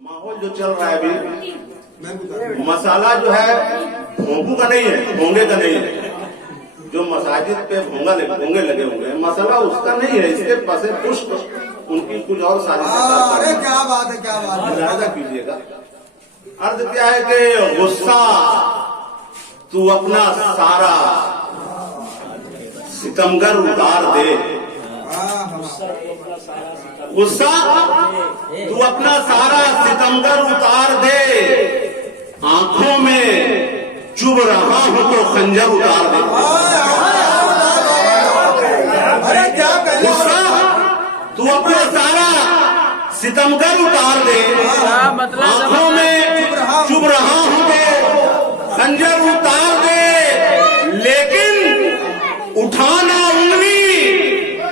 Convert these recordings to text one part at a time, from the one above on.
माहौल जो चल रहा है अभी, मसाला जो है भोंगू का नहीं है, भोंगे का नहीं है। जो मसाजिद पे भोंगे लगे हुए हैं, मसाला उसका नहीं है, इसके पास है पुष्प, उनकी कुछ और साजिशें। अरे क्या बात है, क्या बात है, मुलाहिजा कीजिएगा। अर्थ क्या है कि गुस्सा तू अपना सारा सितमगर उतार दे, गुस्सा तू अपना सारा सितमगर उतार दे, आंखों में चुभ रहा हूं तो खंजर उतार दे। गुस्सा तू अपना सारा सितमगर उतार दे, आंखों में चुभ रहा हूं तो खंजर उतार दे, लेकिन उठाना उंगली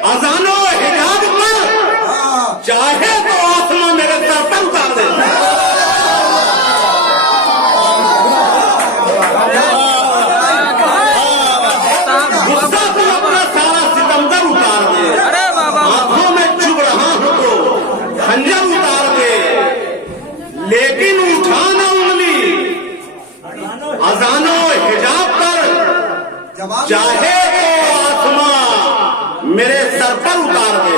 अजानो हिजाब पर, चाहे तो आसमां मेरे सर पर उतार दे। गुस्सा तू अपना सारा सितमगर उतार दे, आंखों में चुभ रहा हूं तो खंजर उतार दे, लेकिन उठाना उंगली अजानो हिजाब पर, चाहे तो आसमां मेरे सर पर उतार दे,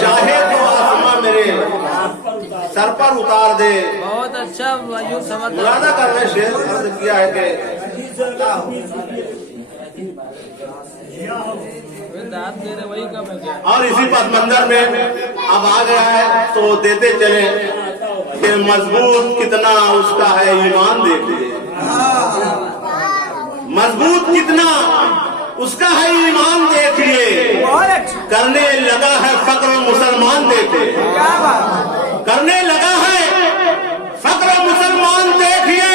चाहे तो आसमां मेरे सर पर उतार दे। बहुत अच्छा मुलादा करने शेर अर्ज किया है कि वही कम है क्या? और इसी पथ मंजर में अब आ गया है तो देते चले कि मजबूत कितना उसका है ईमान, देखिए मजबूत कितना उसका है ईमान, देखिए करने लगा है फक्र मुसलमान, देखिए करने लगा है फक्र मुसलमान, देखिए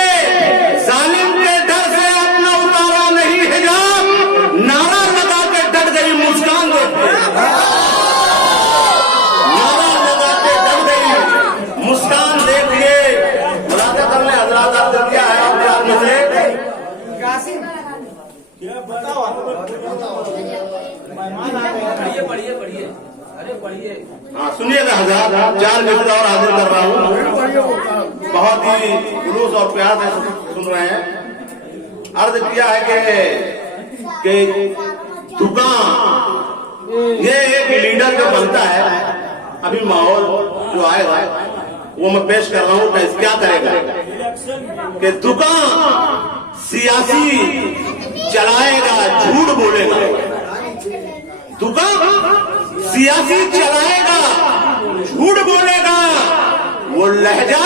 जालिम के डर से अपना उतारा नहीं हिजाब, नारा लगा के डट गई मुस्कान, देखिए नारा लगा के डट गई मुस्कान, देखिए मुलादा करने हजरात क्या है आप में से पढ़िए अरे पढ़िए। हाँ सुनिएगा हजरात, 4 मिनट और हाजिर कर रहा हूँ, बहुत ही जुलूस और प्यार से सुन रहे हैं। अर्ज किया है कि दुकान ये एक लीडर जो बनता है, अभी माहौल जो आएगा वो मैं पेश कर रहा हूँ कि क्या करेगा कि दुकान सियासी चलाएगा, झूठ बोलेगा, दुकान सियासी चलाएगा, झूठ बोलेगा, वो लहजा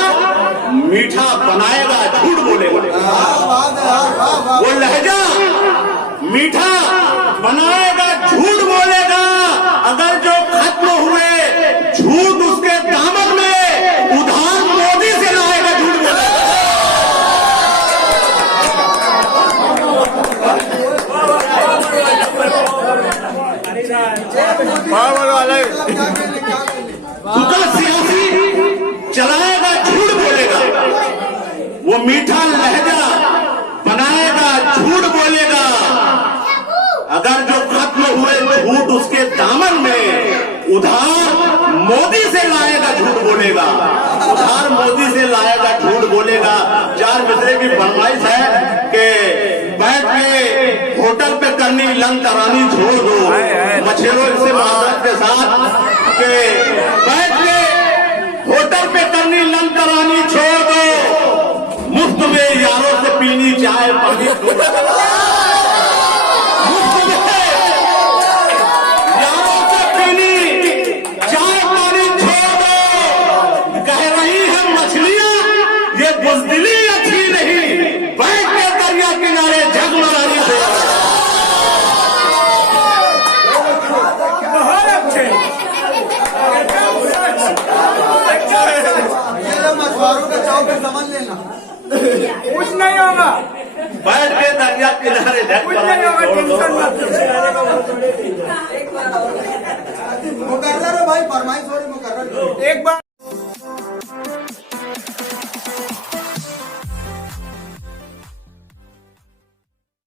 मीठा बनाएगा, झूठ बोलेगा, वो लहजा मीठा बनाएगा, झूठ बोलेगा, अगर जो खत्म हुए झूठ उसके दामन में उधार मोदी से लाएगा, झूठ बोलेगा। दुकान सियासी चलाएगा, झूठ बोलेगा, वो मीठा लहजा बनाएगा, झूठ बोलेगा, अगर जो खत्म हुए झूठ उसके दामन में उधार मोदी से लाएगा, झूठ बोलेगा, उधार मोदी से लाएगा, झूठ बोलेगा। 4 मिसरे की फरमाइश है कि बैठ के होटल पे करनी लन तरानी छोड़ दो, मछेरों से मादरत के साथ के बैठ के होटल पे करनी लन तरानी छोड़ दो, मुफ्त में यारों से पीनी चाय पानी, मुफ्त में यारों से पीनी चाय पानी छोड़ दो। कह रही है मछलियां ये बुज़दिली अच्छी नहीं, बैठ के दरिया किनारे झगमगानी से। समझ लेना कुछ नहीं होगा, बैठ के दरिया किनारे कुछ नहीं होगा, टेंशन मत मुकर्रर है भाई, फरमाइश हो रही मुकर्रर। एक बार